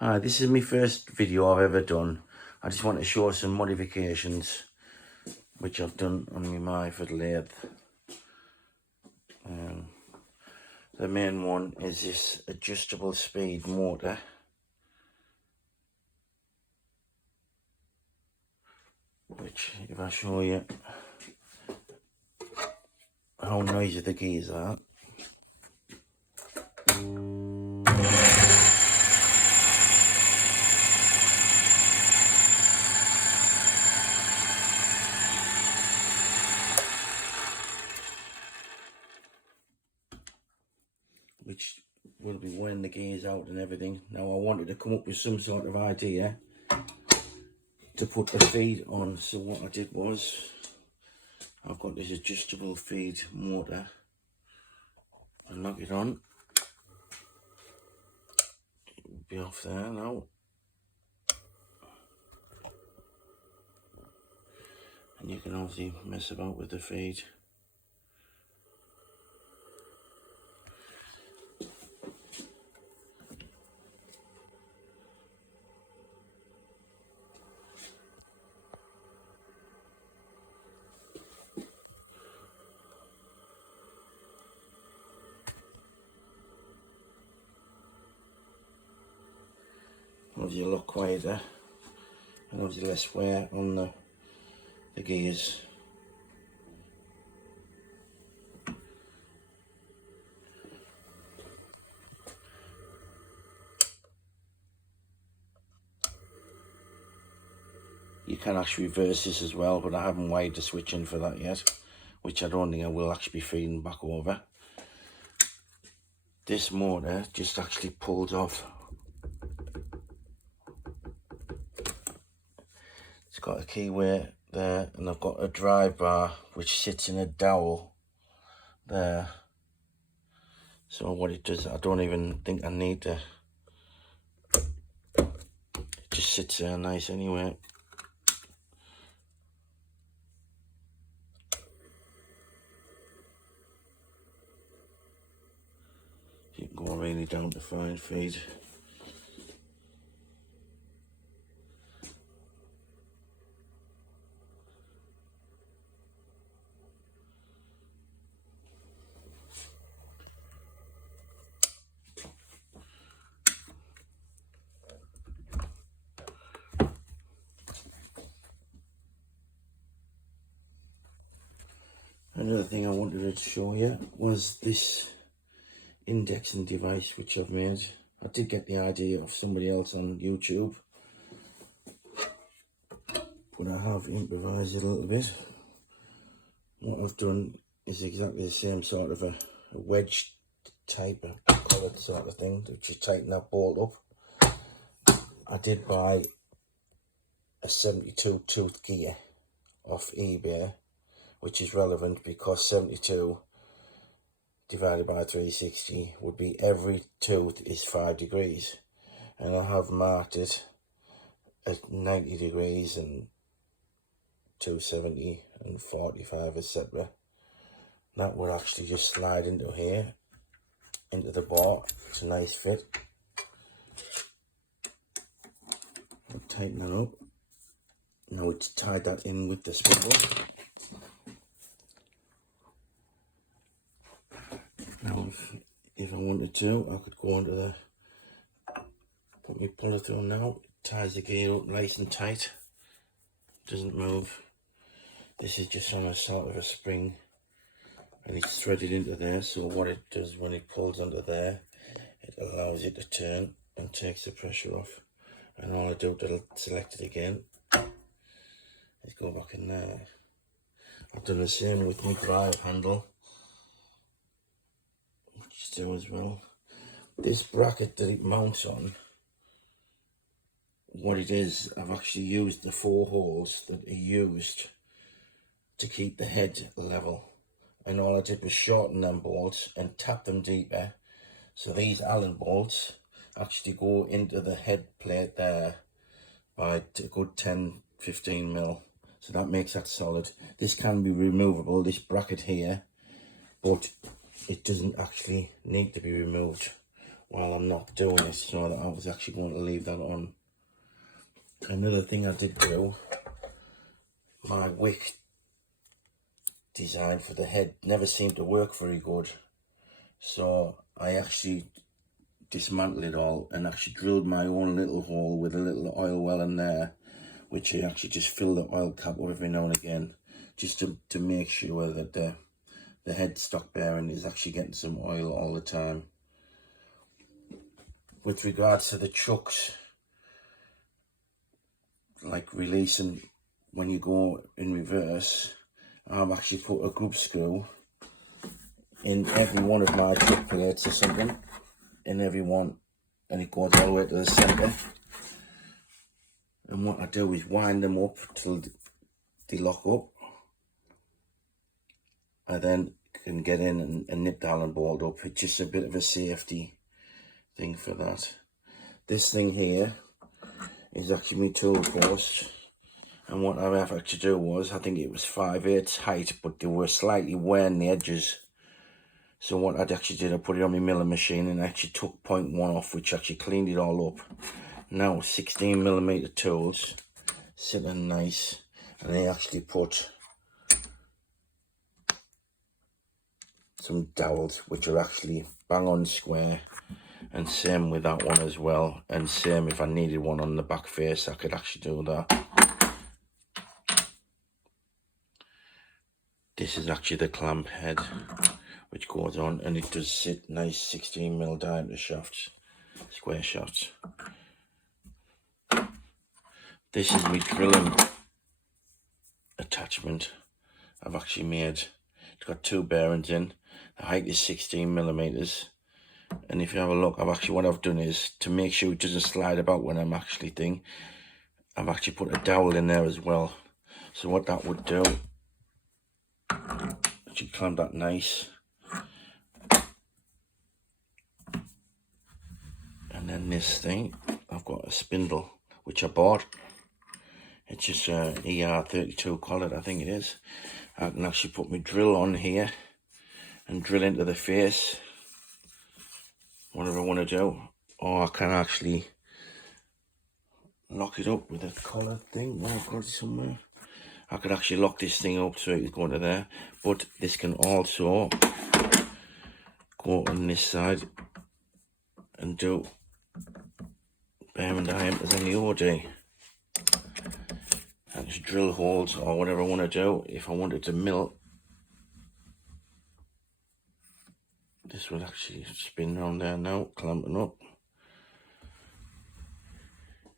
Hi, this is my first video I've ever done. I just want to show some modifications which I've done on my Myford lathe. The main one is this adjustable speed motor, which if I show you how noisy the gears are. Which will be wearing the gears out and everything. Now I wanted to come up with some sort of idea to put the feed on, so what I did was I've got this adjustable feed motor. I'll knock it on. It'll be off there now. And you can obviously mess about with the feed. Obviously a lot quieter and obviously less wear on the gears. You can actually reverse this as well, but I haven't wired the switch in for that yet, which I don't think I will actually be feeding back over. This motor just actually pulls off. It's got a keyway there, and I've got a drive bar which sits in a dowel there. So what it does, I don't even think I need to. It just sits there nice anyway. You can go really down to fine feed. Another thing I wanted to show you was this indexing device which I've made. I did get the idea of somebody else on YouTube, but I have improvised it a little bit. What I've done is exactly the same sort of a wedge type of collet sort of thing, which you tighten that bolt up. I did buy a 72 tooth gear off eBay, which is relevant because 72 divided by 360 would be every tooth is 5 degrees, and I have marked it at 90 degrees and 270 and 45, etc. That would actually just slide into here, into the bar. It's a nice fit. I'll tighten that up. Now it's tied that in with the swivel. Now if I wanted to, I could go into the, put my puller through now. It ties the gear up nice and tight, doesn't move. This is just on a sort of a spring, and it's threaded into there, so what it does when it pulls under there, it allows it to turn and takes the pressure off. And all I do to select it again is go back in there. I've done the same with my drive handle, which do as well. This bracket that it mounts on, what it is, I've actually used the 4 holes that are used to keep the head level, and all I did was shorten them bolts and tap them deeper, so these Allen bolts actually go into the head plate there by a good 10-15 mil, so that makes that solid. This can be removable, this bracket here, but it doesn't actually need to be removed. while I'm not doing this, so that I was actually going to leave that on. Another thing I did do, my wick design for the head never seemed to work very good, so I actually dismantled it all and actually drilled my own little hole with a little oil well in there, which I actually just fill the oil cap up every now and again, just to make sure that the headstock bearing is actually getting some oil all the time. With regards to the chucks, like releasing when you go in reverse, I've actually put a grub screw in every one of my chuck plates or something, in every one, and it goes all the way to the centre. And what I do is wind them up till they lock up. I then can get in and nip down and bolt up. It's just a bit of a safety thing for that. This thing here is actually my tool post, and what I have to do was, I think it was 5/8 height, but they were slightly wearing the edges. So what I actually did, I put it on my milling machine and actually took 0.1 off, which actually cleaned it all up. Now 16mm tools, sitting nice, and I actually put some dowels which are actually bang on square, and same with that one as well, and same if I needed one on the back face I could actually do that. This is actually the clamp head which goes on, and it does sit nice 16mm diameter shafts, square shafts. This is my drilling attachment I've actually made. It's got 2 bearings in. The height is 16mm, and if you have a look, what I've done is, to make sure it doesn't slide about when I'm actually doing, I've actually put a dowel in there as well. So what that would do, actually clamp that nice, and then this thing, I've got a spindle which I bought. It's just a ER32 collet, I think it is. I can actually put my drill on here and drill into the face, whatever I want to do. Or I can actually lock it up with a collar thing. Oh, I've got it somewhere. I could actually lock this thing up so it's going to there. But this can also go on this side and do bearing diameters on the OD. And just drill holes or whatever I want to do. If I wanted to mill, this would actually spin around there now, clamping up.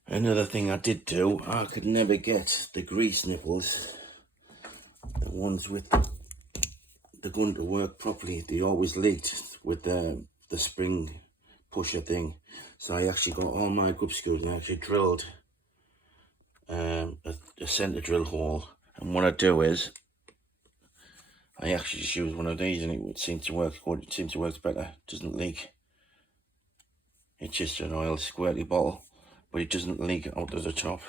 Another thing I did do, I could never get the grease nipples, the ones with the gun to work properly. They always leaked with the spring pusher thing. So I actually got all my grub screws and I actually drilled a centre drill hole, and what I do is I actually just use one of these, and it would seem to work good. It seems to work better. It doesn't leak. It's just an oil squirty bottle, but it doesn't leak out of the top.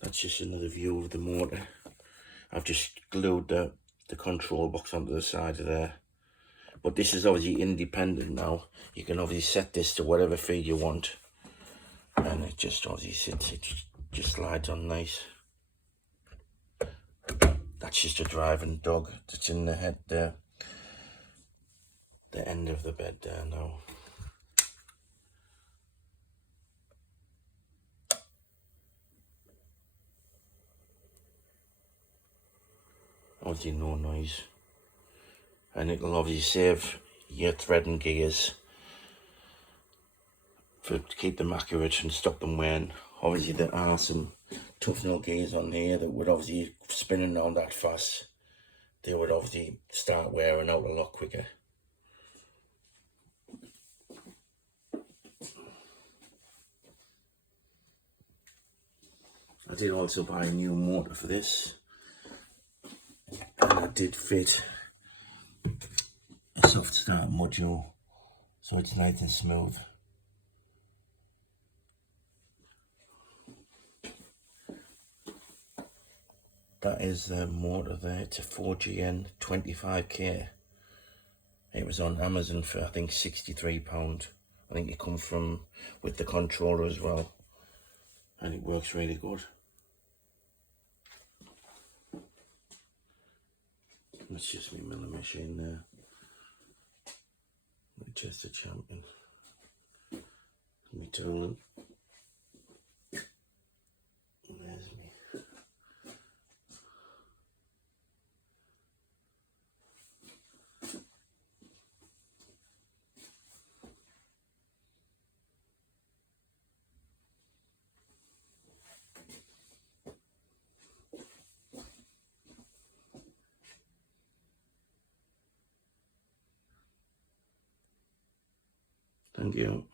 That's just another view of the motor. I've just glued the control box onto the side of there, but this is obviously independent now. You can obviously set this to whatever feed you want, and it just obviously sits, it just slides on nice. That's just a driving dog that's in the head there, the end of the bed there now. Obviously no noise, and it'll obviously save your thread and gears to keep them accurate and stop them wearing. Obviously there are some tough nail gears on here that would obviously, spinning around that fast, they would obviously start wearing out a lot quicker. I did also buy a new motor for this, and I did fit a soft start module so it's nice and smooth. That is the motor there. It's a 4GN 25K. It was on Amazon for, I think, £63. I think it comes from with the controller as well, and it works really good. That's just my milling machine there. My Chester Champion. My tooling. There's me. Thank you.